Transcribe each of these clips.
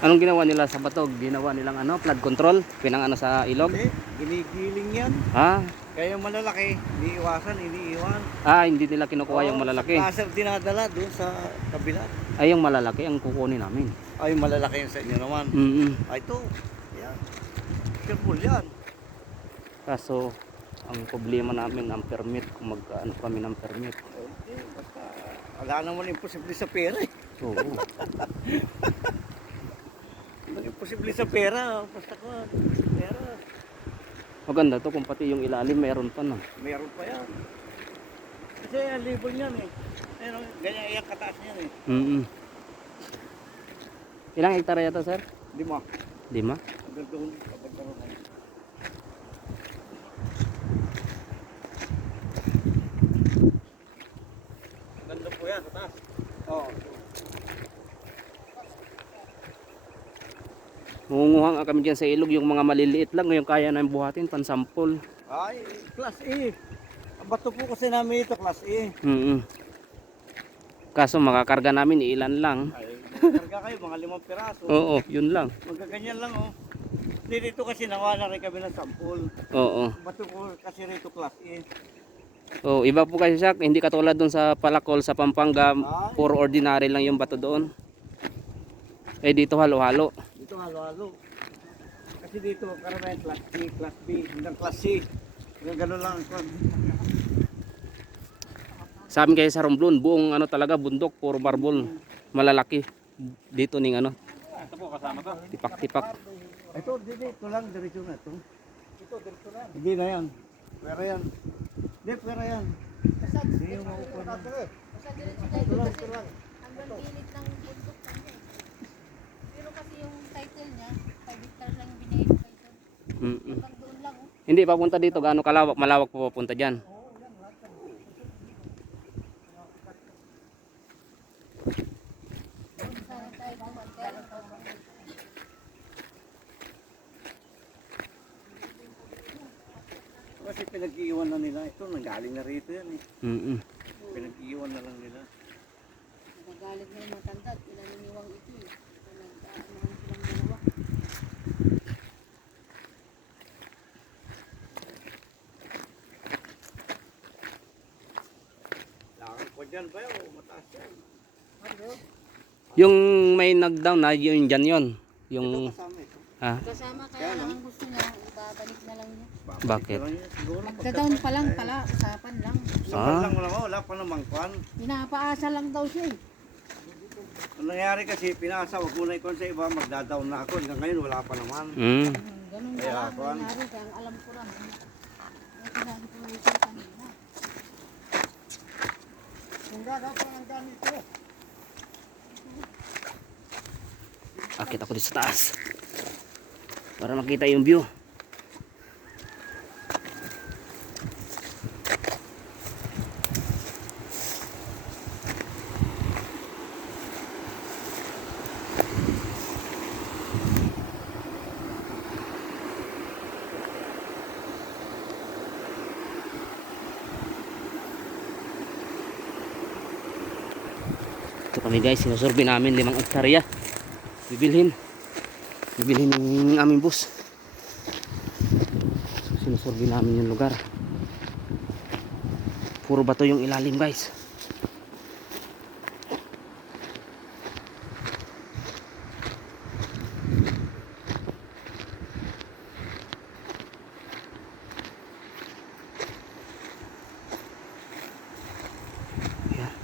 Anong ginawa nila sa bato? Ginawa nilang ano, flood control? Pinang ano sa ilog? Hindi, ginigiling yan. Ah, Kaya yung malalaki, iniiwan. hindi nila kinukuha yung malalaki. Sa plaza dinadala doon sa kabila. Ay, yung malalaki ang kukunin namin. Ay, malalaki yung sa inyo naman. Ay, ito. Yan. Careful yan. Kaso, ang problema namin ang permit, kung mag-ano kami ng permit. Okay, basta wala naman imposible sa pera eh. Oo. Imposible sa pera. Basta ko, pera. Maganda to kung pati yung ilalim meron pa na. Meron pa yan. Kasi ang label niyan eh. Ayun, ganyan iyang kataas niyan eh. Ilang hektare yata, sir? 5. 5? Hanggang doon, kapag naman na. Ganda po yan, kataas. Oo. Mungunguha nga kami dyan sa ilog, yung mga maliliit lang, yung kaya namin buhatin, pansampol. Ay, class E. Ang bato po kasi namin ito, class E. Kaso makakarga namin ilan lang. Ay, magkarga kayo, mga 5 piraso. Oo, yun lang. Magkaganyan lang oh. Hindi dito kasi nakuha na rin kami ng sampol. Oo. Bato ko kasi rito class E. Oh, iba po kasi siya, hindi katulad doon sa Palacol sa Pampanga, puro ordinary lang yung bato doon. Eh dito halo-halo. Dito halo-halo. Kasi dito karamihan class B, class B, hanggang class C. Hanggang ganun lang. Sa amin kayo sa Romblon, buong ano talaga bundok, puro marble, malalaki. Dito ning ano, Ito po kasama to. tipak-tipak. Ito, dito lang, diretso na ito. Ito, diretso na. Hindi na yan. Pera yan. Hindi, pera yan. Hindi yung makukuha na. Basta diretso tayo kasi hanggang gilid ng bundok kami. Pero kasi yung title niya, 5 hectares lang yung binigay ng title. Hanggang doon lang oh. Hindi papunta dito, gaano kalawak, malawak po papunta diyan. Sana tayo dumating. Kasi pinag-iiwan na nila. Ito, nanggaling na rito yan eh. Pinag-iiwan na lang nila. Nagagalit na yung matanda at pinaniniwang ito eh. Nagdaanan silang dalawa. Lakad ko dyan ba yun? Mataas yan. Yung may nag-down na, yun dyan yun. Yung, Ito kasama ito. Kasama kaya lang ang gusto niya, ibabalik na lang niya. Bakit? Babalik na lang yun. Siguro Magda-down pa lang pala, usapan lang. Sapat lang wala ko, wala pa namang kwan. Pinapaasa lang daw siya eh. Ang nangyari kasi, pinasa, wag muna ikon sa iba, magda-down na ako. Hanggang ngayon, wala pa naman. Ganun Kaya, ba lang kuwan. nangyari, kaya ang alam ko lang. Ang sinabi ko lang ito kanina. Kung gagaw pa ng gamit ko. Akit ako dito sa taas. Para makita yung view. Ito kami guys, sinusurvey namin 5 hektarya. Bibilhin ng aming bus. Sinusurvey namin yung lugar. Puro bato yung ilalim guys. Ayan.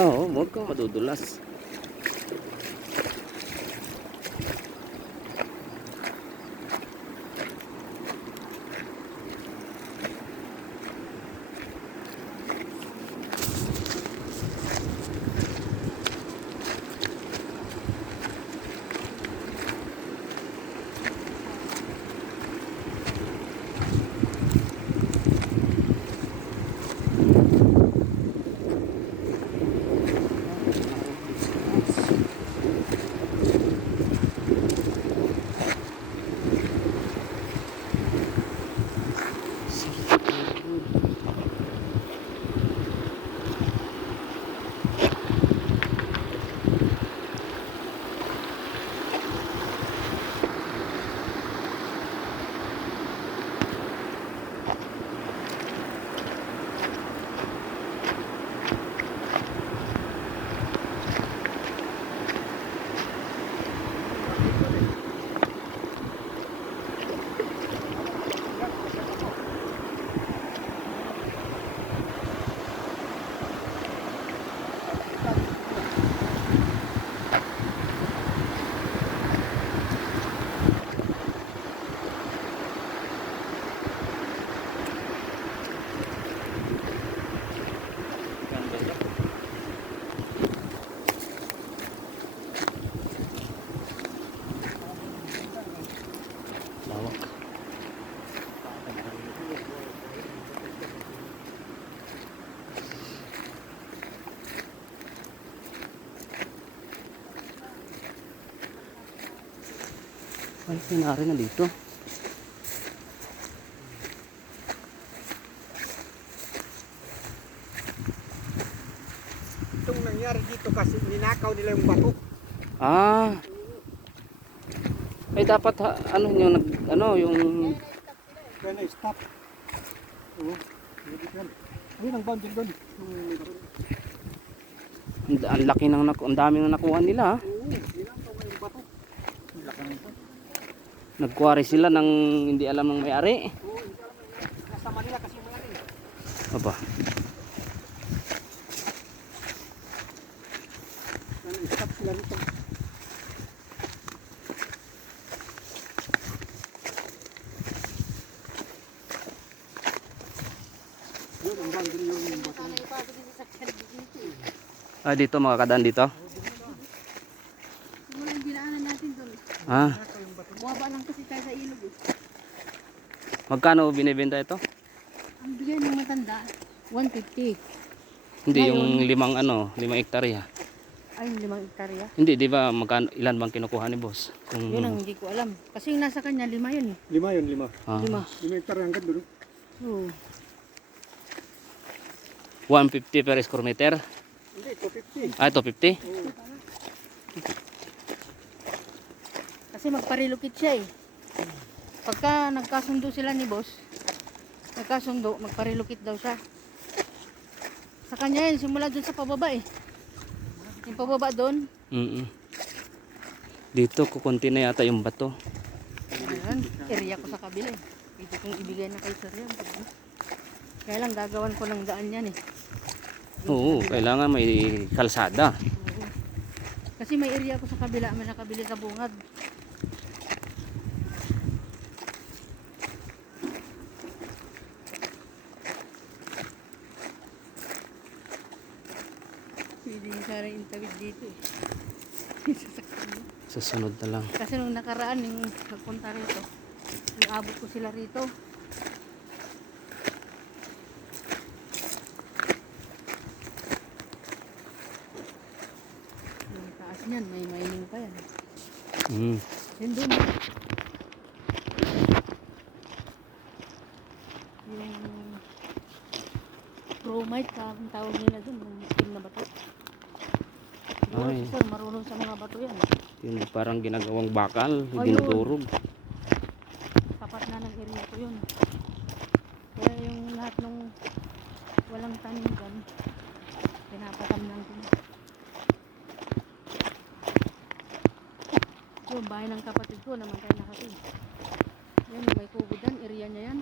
Oo, huwag kang madudulas. Lawak. Ay, sinari na dito. Itong nangyari dito kasi ninakaw nila yung bato. Ah. Ay dapat ano yung ano yung Kaya na-stop. Oo. Ayun ang boundary doon. ang laki ng ang daming nakuha nila. Oo, ninakaw nga yung bato. Ang laki ng bato. Nagkuwari sila ng hindi alam ng may-ari. Oo, hindi alam na nasa Manila kasi malaki. Aba. Na-stop sila rito. Yun ang boundary yung bato. Sana ipasok yung sasakyan dito eh. Ah, dito makakadaan dito. Siguro yung dinaanan natin doon. Ah, Buwaba lang kasi tayo sa ilog eh. magkano binebenta ito? Ang bigay ng matanda, 150. Hindi Ngayon? yung limang hektarya. Ay, 5 hektarya. Hindi, di ba magkano ilan bang kinukuha ni boss? Kung Yun ang hindi ko alam. Kasi yung nasa kanya, 5 yun eh. 5 yun, 5. ah, 5. 5 hektar hanggang doon. Oo. 150 per square meter. Hindi, 250. Ah, ito 50. Oo. Kasi magparilukit siya eh. Pagka nagkasundo sila ni boss, magparilukit daw siya. Sa kanya yun, simula dun sa pababa eh. Yung pababa doon, Dito kukunti na yata yung bato. ayan, area ko sa kabila eh. Pwede kong ibigay na kay sir yan. Kaya lang gagawan ko ng daan yan eh. Oo, kailangan may kalsada. Oo. Kasi may area ko sa kabila, may nakabili sa bungad. Pwede yung sarang intawid dito eh. Sasakyan mo. Susunod na lang. Kasi nung nakaraan, yung nagpunta rito, iabot ko sila rito. Yung taas niyan, may mining pa yan. Mm. Yun doon. Yung chromite, ang tawag nila doon, yung itim na bato. Siguro Ay. si sir, marunong sa mga bato yan. Yun parang ginagawang bakal, Oh, dinudurog. Tapat na ng area ko yun. Kaya yung lahat ng walang tanim dyan, pinapatamnan ko na. Yung bahay ng kapatid ko, namatay na kasi. Yan, may kubo dyan, area niya yan.